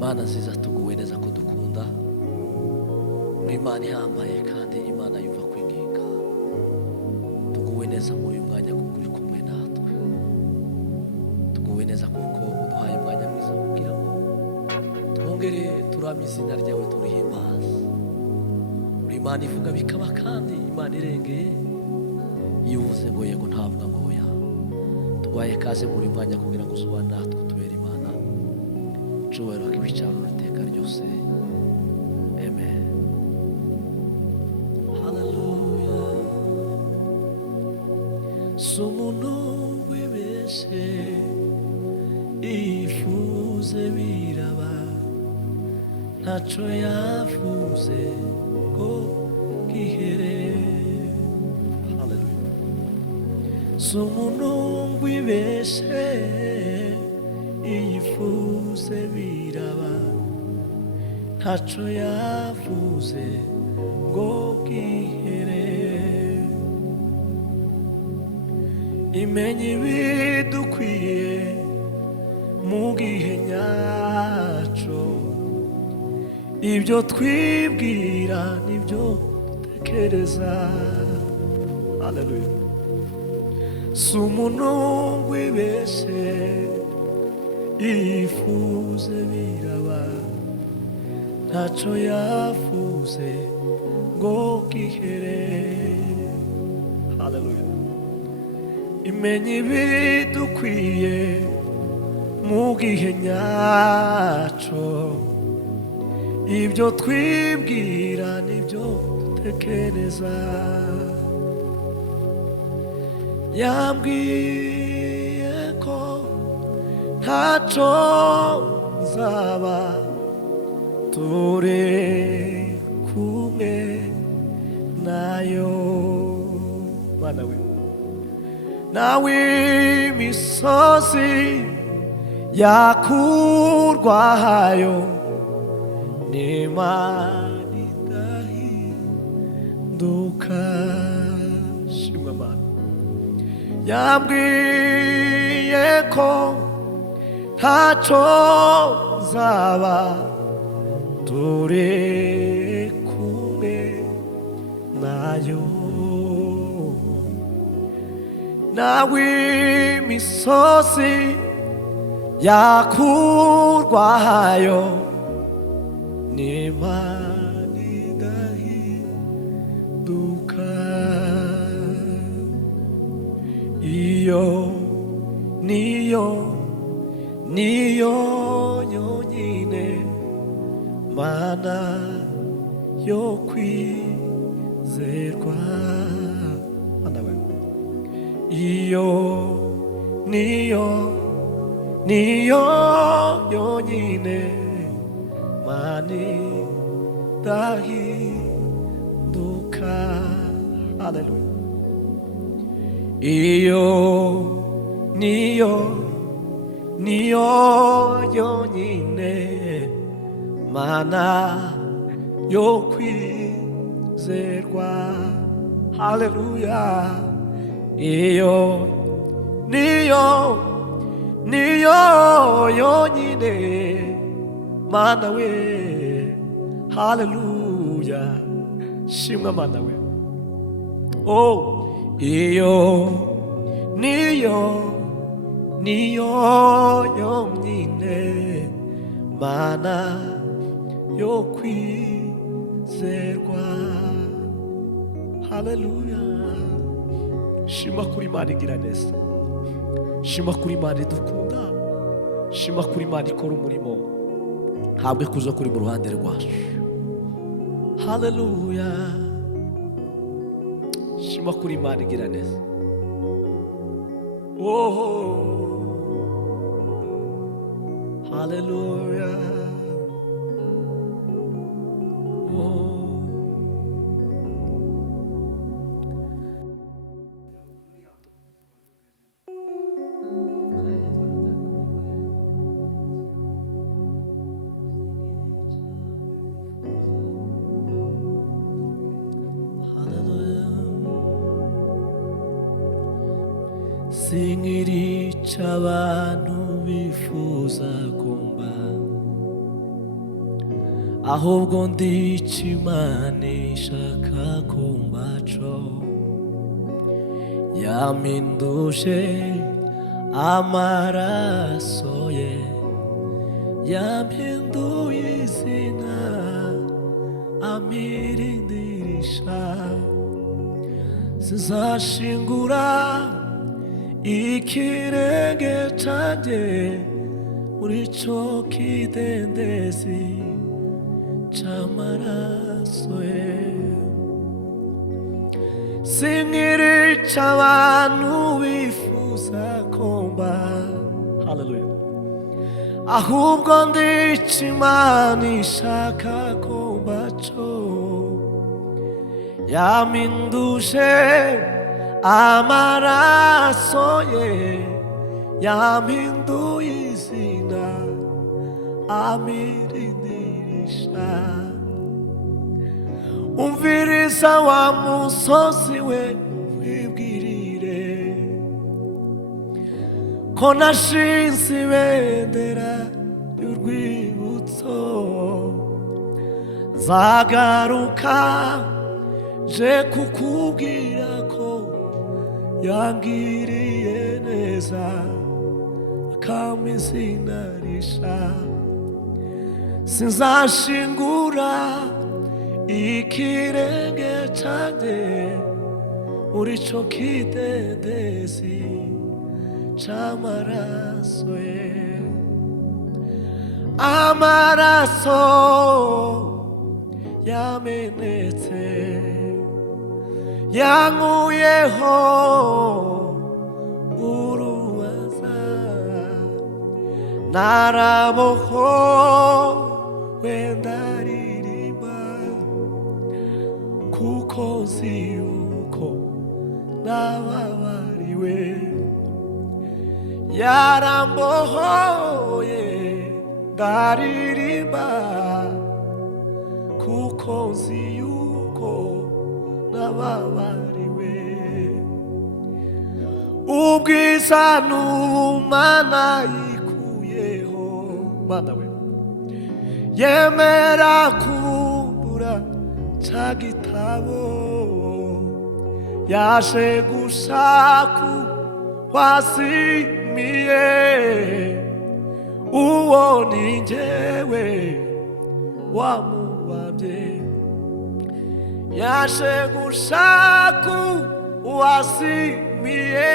Mana nziza tuguwe neza ko dukunda uri Imana ihambaye kandi Imana yuva kwinginga. Tuguwe neza muri uyu mwanya kuko uri kumwe natwe. Tuguwe neza kuko uduhaye umwanya mwiza kugira ngo twongere turamye izina ryawe turihimbaza. Uri Imana ivuga bikaba kandi Imana irengeye. Iyo uvuze ngo yego ntavuga ngo oya. Tuguhaye kaze muri uyu mwanya kugira ngo usobanure natwe tubere Imana. Cyubahiro kibicaro iteka ryose. Amen. Hallelujah. Somuntu wibeshe ifuze biraba ntaco yavuze ngo gihere. Hallelujah. Somuntu wibeshe ifuze biraba ntaco yavuze ngo gihere. Imenye ibidukwiye mu gihe nyaco, ibyo twibwira nibyo dutekereza. Haleluya. Si umuntu wibeshe ifuze biraba ntaco yavuze ngo gihere. Haleluya. Imenye ibidukwiye mu gihe nyaco, ibyo twibwira nibyo dutekereza. Yambwiye ko ntaco nzaba turi kumwe nayo. Mana we nawe imisozi yakurwayo n'Imana idahinduka. Shimwa Mana. Yambwiye ko ntaco nzaba turi kumwe nayo. Nawe imisozi yakurwayo n'Imana idahinduka. Iyo niyo yonyine Mana yo kwizerwa. Iyo niyo yonyine Mana idahinduka. Haleluya. Iyo niyo yonyine Mana yo kwizerwa. Haleluya. Iyo niyo yonyine Mana we. Haleluya. Shimwa Mana we. Oh, iyo niyo yonyine Mana yo kwizerwa. Haleluya. Shima kuri Imana igira neza. Shima kuri Imana idukunda. Shima kuri Imana ikora umurimo. Habwe kuza kuri mu ruhande rwacu. Haleluya. Shima kuri Imana igira neza. Oh, haleluya. Oh. Singirica abantu bifuza kumba ahubwo ndica Imana ishaka kumbaco, yampinduje amaraso ye, yampinduye izina ampindirisha. Sinzashingura ikirenge cyanjye muri cyo kidendezi cy'amaraso ye. Sinkirica abantu bifuza komba, haleluya, ahubwo ndica Imana ishaka kombaco, yampinduje amaraso ye, yampinduye izina ampindirisha. Umviriza wa musozi we wibwirire ko nashinze ibendera y'urwibutso, nzagaruka je kukubwira ko yangiriye neza akampa izina risha. Sinzashingura ikirenge cyanjye muri cyo kidendezi cy'amaraso ye. Amaraso yamenetse yankuyeho urubanza, narabohowe ndaririmba kuko nzi yuko nababariwe. Yarambohoye ndaririmba kuko nzi yuko nababariwe. Ubwiza n'ubumana yikuyeho, Mana we, yemera kubura ca gitabo, yaje gushaka wasimiye, uwo ni njyewe wamubabye. Yaje gushaka wasimiye,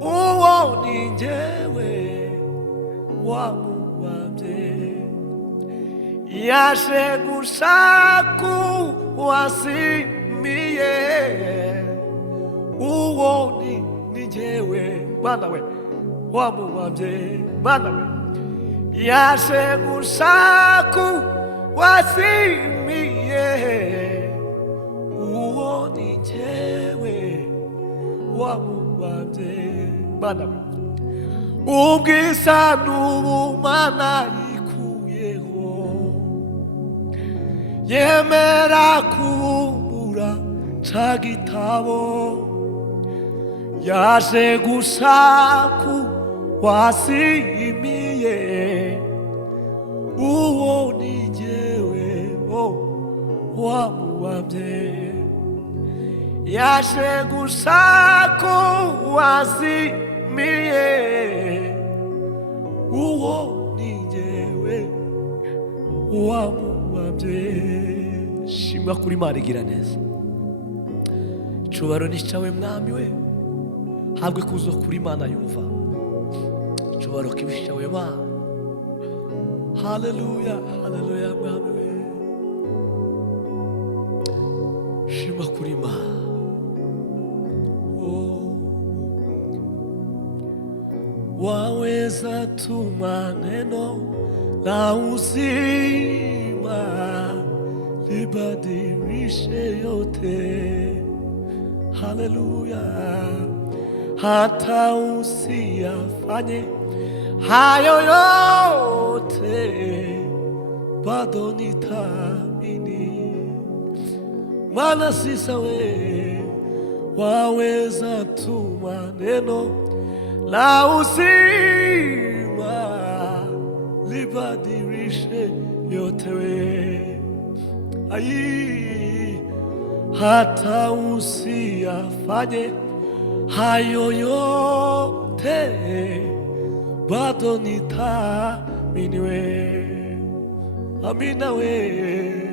uwo ni njyewe wamubabye. Yaje gushaka wasimiye, uwo ni njyewe, Mana we, wamubabye. Mana we, yaje gushaka wasimiye, uwo ni njyewe wamubabye. Mana we, ubwiza n'ubumana yikuyeho, yemera kubura ca gitabo, yaje gushaka wasimiye, uwo ni njyewe wamubabye. Yaje gushaka wasimiye, uwo ni njyewe wamubabye. Shimwa kuri Imana igira neza, icubahiro ni cyawe mwami we, habwe kuzo kuri Imana yumva, icubahiro kibe cyawe Mana. Haleluya, haleluya mwami we, shimwa kuri Imana. Waweza tuma neno la uzima libadilishe yote. Haleluya, hata usiyafanye hayo yote, bado nitaamini, maana si sawa. Waweza tuma neno la uzima libadilishe yote we, ai, hata usiyafanye hayo yote, bado nitaamini we. Amina we,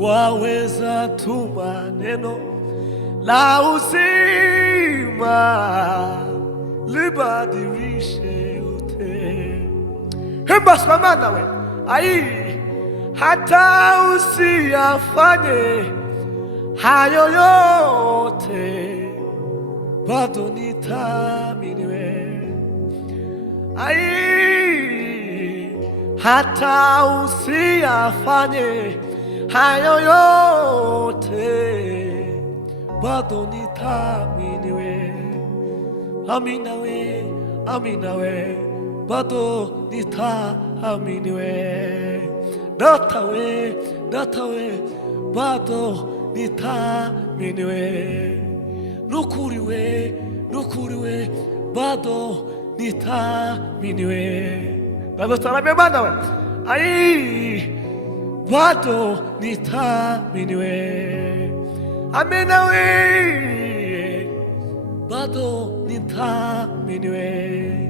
waweza tuma neno la uzima libadilishe yote. Hemba simama we, ai, hata usiyafanye hayo yote, bado nitaamini we. Ai, hata usiyafanye hayo yote, bado nitaamini we. Amina we, amina we, bado nitaamini we. Data we, bado nitaamini we. Nukuri we, bado nitaamini we. Bado tarabia bana we, ai, bado nitaamini we. Amina we, bado nitaamini we.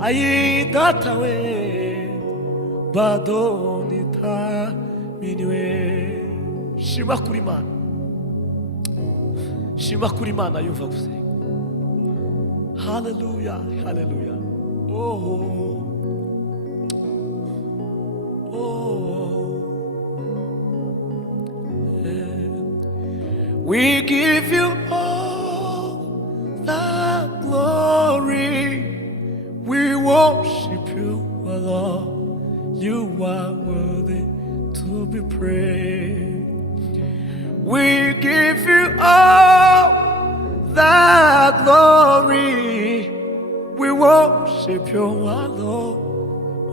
Ai, data we, bado nitaamini we. Shima kuri Mana yumva gusenga. Hallelujah, hallelujah. Oh, we give you all the glory. We worship you, O Lord. You are worthy to be praised. We give you all the glory. We worship you, O Lord.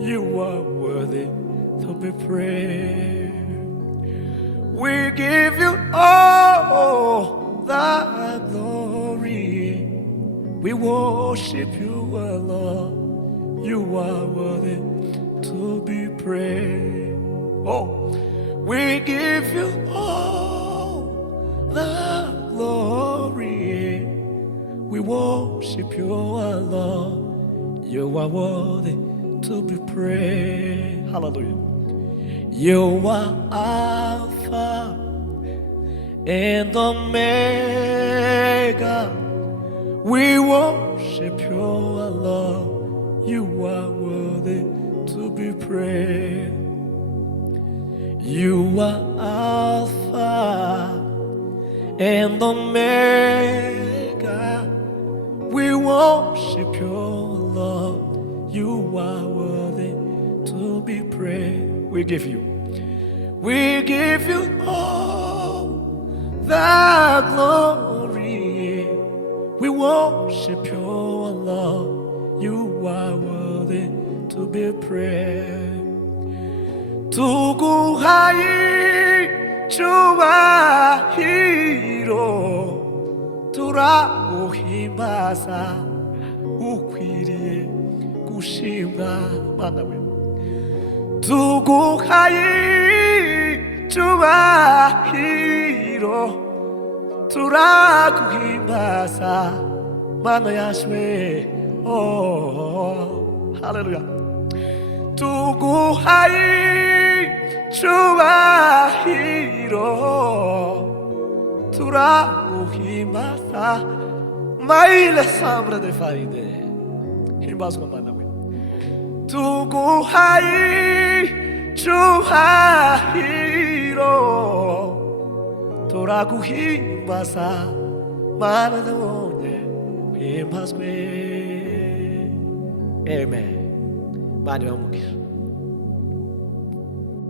You are worthy to be praised. We give you all the glory. We worship you, O Lord. You are worthy to be praised. Oh, we give you all the glory. We worship you, O Lord. You are worthy to be praised. Hallelujah. You are Alpha and Omega. We worship you, O Lord. You are worthy to be praised. You are Alpha and Omega. We worship you, O Lord. You are worthy to be praised. We give you all the glory. We worship you, O Lord. You are worthy to be praised. 두구하이 주와히로 돌아오히마사 우퀴리에 구심가 만나고요. 두구하이 주와히로 돌아오히마사 만나야시웨. 오 할렐루야. 두구하이 주와히로 돌아오히마사 마일레 사브라 데 파이데 힘바스가 만나고요. 두구하이 주와히로 돌아오히마사 마나도네 힘바스que Amen. 많이 먹으시오.